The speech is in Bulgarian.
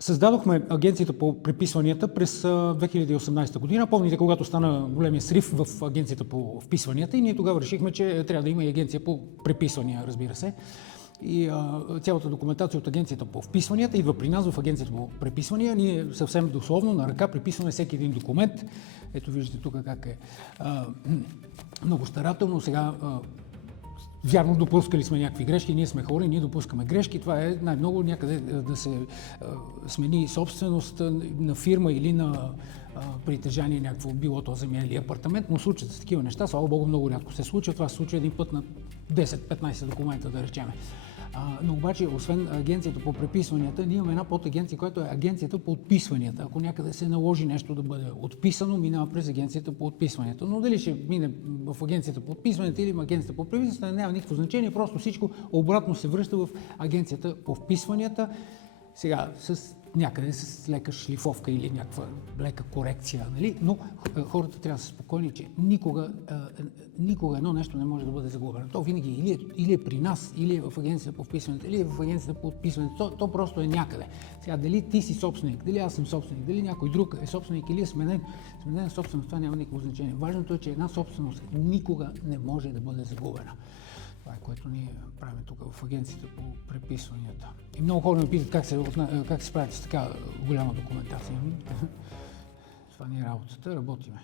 Създадохме агенцията по преписванията през 2018 година. Помните, когато стана големия срив в агенцията по вписванията и ние тогава решихме, че трябва да има и агенция по преписвания, разбира се. И цялата документация от агенцията по вписванията идва при нас в агенцията по преписвания. Ние съвсем дословно на ръка преписваме всеки един документ. Ето виждате тук как е много старателно. Сега вярно, допускали сме някакви грешки, ние сме хора и ние допускаме грешки. Това е най-много някъде да се смени собственост на фирма или на притежание някакво, било то земя или апартамент, но случат се такива неща. Слава Богу, много рядко се случва. Това се случва един път на 10-15 документа, да речеме. Но обаче, освен агенцията по преписванията, ние имаме една подагенция, която е агенцията по отписванията. Ако някъде се наложи нещо да бъде отписано, минава през агенцията по отписванията. Но дали ще мине в агенцията по отписванията или в агенцията по преписванията, няма никакво значение. Просто всичко обратно се връща в агенцията по вписванията. Сега някъде с лека шлифовка или някаква лека корекция, нали? Но хората трябва да са спокойни, че никога едно нещо не може да бъде загубено. То винаги или е при нас, или е в агенцията по вписването, или е в агенцията по отписването. То просто е някъде. Сега дали ти си собственик, дали аз съм собственик, дали някой друг е собственик или е сменена собственост, това няма никакво значение. Важното е, че една собственост никога не може да бъде загубена. Това е, което ние правим тук в агенцията по преписванията. И много хора ме питат как се справят с така голяма документация. Това ни е работата, работиме.